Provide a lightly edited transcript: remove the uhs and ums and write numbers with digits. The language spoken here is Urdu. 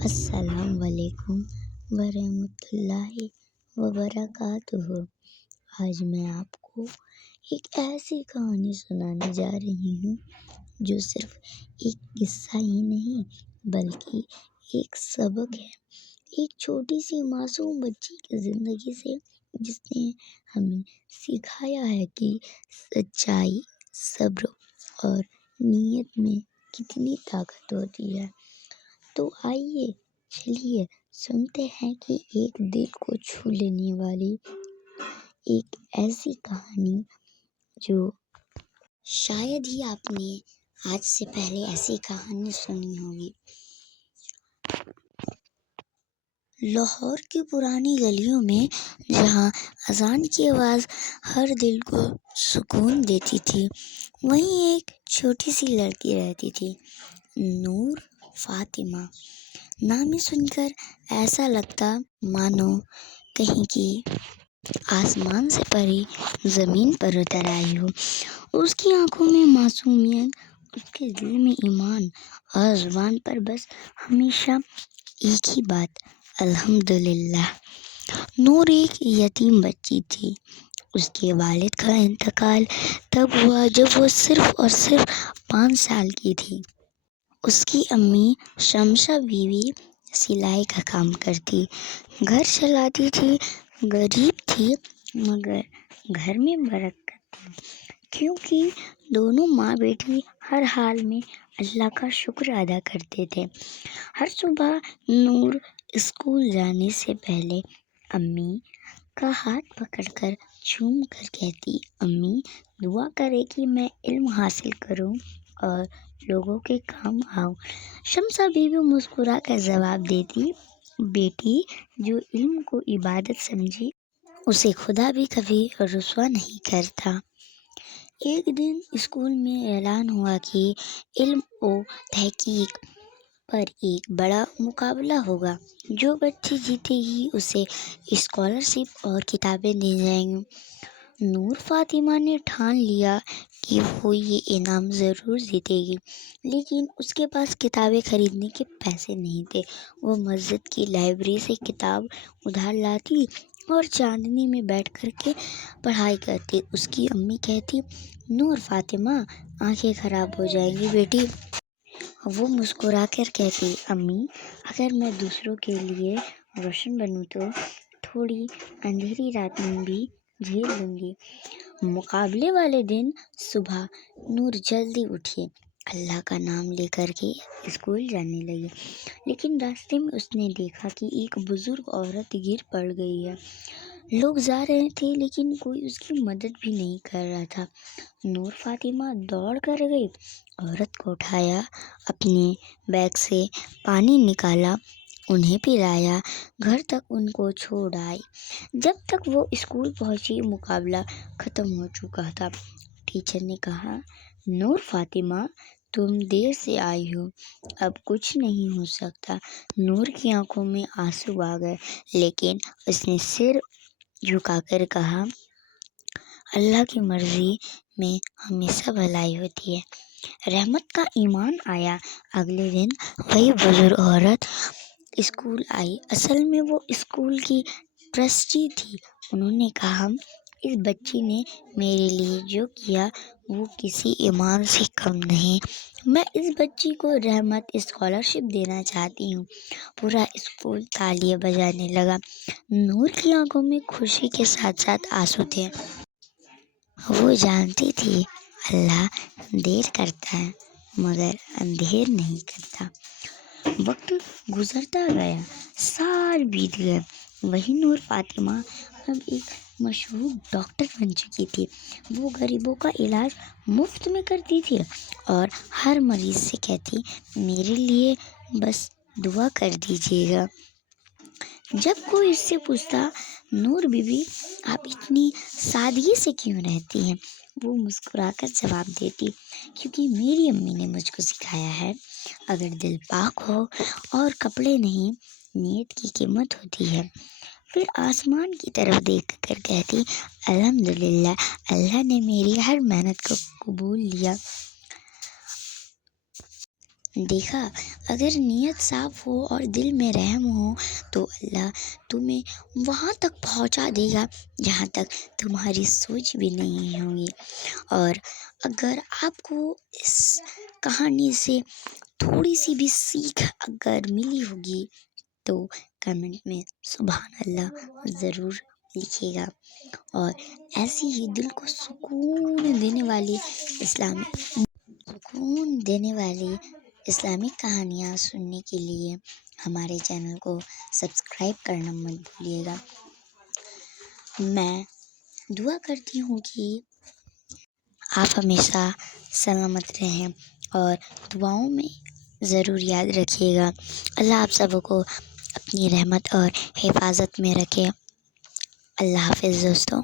السلام علیکم ورحمۃ اللہ وبرکاتہ۔ آج میں آپ کو ایک ایسی کہانی سنانے جا رہی ہوں جو صرف ایک قصہ ہی نہیں بلکہ ایک سبق ہے، ایک چھوٹی سی معصوم بچی کی زندگی سے، جس نے ہمیں سکھایا ہے کہ سچائی، صبر اور نیت میں کتنی طاقت ہوتی ہے۔ تو آئیے چلیے سنتے ہیں کہ ایک دل کو چھو لینے والی ایک ایسی کہانی جو شاید ہی آپ نے آج سے پہلے ایسی کہانی سنی ہوگی۔ لاہور کی پرانی گلیوں میں جہاں اذان کی آواز ہر دل کو سکون دیتی تھی، وہیں ایک چھوٹی سی لڑکی رہتی تھی، نور فاطمہ۔ نام سن کر ایسا لگتا مانو کہیں کی آسمان سے پری زمین پر اتر آئی ہو۔ اس کی آنکھوں میں معصومیت، اس کے دل میں ایمان، اور زبان پر بس ہمیشہ ایک ہی بات، الحمدللہ۔ نور ایک یتیم بچی تھی۔ اس کے والد کا انتقال تب ہوا جب وہ صرف اور صرف 5 سال کی تھی۔ اس کی امی شمشہ بیوی سلائی کا کام کرتی، گھر چلاتی تھی، غریب تھی مگر گھر میں برکت تھی، کیونکہ دونوں ماں بیٹی ہر حال میں اللہ کا شکر ادا کرتے تھے۔ ہر صبح نور اسکول جانے سے پہلے امی کا ہاتھ پکڑ کر چوم کر کہتی، امی دعا کرے کہ میں علم حاصل کروں اور لوگوں کے کام آؤں۔ شمسہ بیوی مسکرا کر جواب دیتی، بیٹی جو علم کو عبادت سمجھے اسے خدا بھی کبھی رسوا نہیں کرتا۔ ایک دن اسکول میں اعلان ہوا کہ علم و تحقیق پر ایک بڑا مقابلہ ہوگا، جو بچی جیتے گی اسے اسکالرشپ اور کتابیں دی جائیں گی۔ نور فاطمہ نے ٹھان لیا کہ وہ یہ انعام ضرور جیتے گی، لیکن اس کے پاس کتابیں خریدنے کے پیسے نہیں تھے۔ وہ مسجد کی لائبریری سے کتاب ادھار لاتی اور چاندنی میں بیٹھ کر کے پڑھائی کرتی۔ اس کی امی کہتی، نور فاطمہ آنکھیں خراب ہو جائیں گی بیٹی۔ وہ مسکرا کر کہتی، امی اگر میں دوسروں کے لیے روشن بنوں تو تھوڑی اندھیری رات میں بھی جھیل لوں گی۔ مقابلے والے دن صبح نور جلدی اٹھی، اللہ کا نام لے کر کے اسکول جانے لگی، لیکن راستے میں اس نے دیکھا کہ ایک بزرگ عورت گر پڑ گئی ہے۔ لوگ جا رہے تھے لیکن کوئی اس کی مدد بھی نہیں کر رہا تھا۔ نور فاطمہ دوڑ کر گئی، عورت کو اٹھایا، اپنے بیگ سے پانی نکالا، انہیں پلایا، گھر تک ان کو چھوڑ آئی۔ جب تک وہ اسکول پہنچی مقابلہ ختم ہو چکا تھا۔ ٹیچر نے کہا، نور فاطمہ تم دیر سے آئی ہو، اب کچھ نہیں ہو سکتا۔ نور کی آنکھوں میں آنسو آ گئے، لیکن اس نے سر جھکا کر کہا، اللہ کی مرضی میں ہمیشہ بھلائی ہوتی ہے۔ رحمت کا ایمان آیا۔ اگلے دن وہی بزرگ عورت اسکول آئی، اصل میں وہ اسکول کی ٹرسٹی تھی۔ انہوں نے کہا، اس بچی نے میرے لیے جو کیا وہ کسی ایمان سے کم نہیں، میں اس بچی کو رحمت اسکالرشپ دینا چاہتی ہوں۔ پورا اسکول تالیاں بجانے لگا۔ نور کی آنکھوں میں خوشی کے ساتھ ساتھ آنسو تھے۔ وہ جانتی تھی اللہ دیر کرتا ہے مگر اندھیر نہیں کرتا۔ وقت گزرتا گیا، سال بیت گئے، وہی نور فاطمہ اب ایک مشہور ڈاکٹر بن چکی تھی۔ وہ غریبوں کا علاج مفت میں کرتی تھی اور ہر مریض سے کہتی، میرے لیے بس دعا کر دیجیے گا۔ جب کوئی اس سے پوچھتا، نور بی بی آپ اتنی سادگی سے کیوں رہتی ہیں، وہ مسکرا کر جواب دیتی، کیونکہ میری امی نے مجھ کو سکھایا ہے، اگر دل پاک ہو اور کپڑے نہیں، نیت کی قیمت ہوتی ہے۔ پھر آسمان کی طرف دیکھ کر کہتی، الحمدللہ اللہ نے میری ہر محنت کو قبول لیا۔ دیکھا، اگر نیت صاف ہو اور دل میں رحم ہو تو اللہ تمہیں وہاں تک پہنچا دے گا جہاں تک تمہاری سوچ بھی نہیں ہوگی۔ اور اگر آپ کو اس کہانی سے تھوڑی سی بھی سیکھ اگر ملی ہوگی تو کمنٹ میں سبحان اللہ ضرور لکھیے گا، اور ایسی ہی دل کو سکون دینے والی اسلامک کہانیاں سننے کے لیے ہمارے چینل کو سبسکرائب کرنا مت بھولیے گا۔ میں دعا کرتی ہوں کہ آپ ہمیشہ سلامت رہیں اور دعاؤں میں ضرور یاد رکھیے گا۔ اللہ آپ سب کو اپنی رحمت اور حفاظت میں رکھے۔ اللہ حافظ دوستوں۔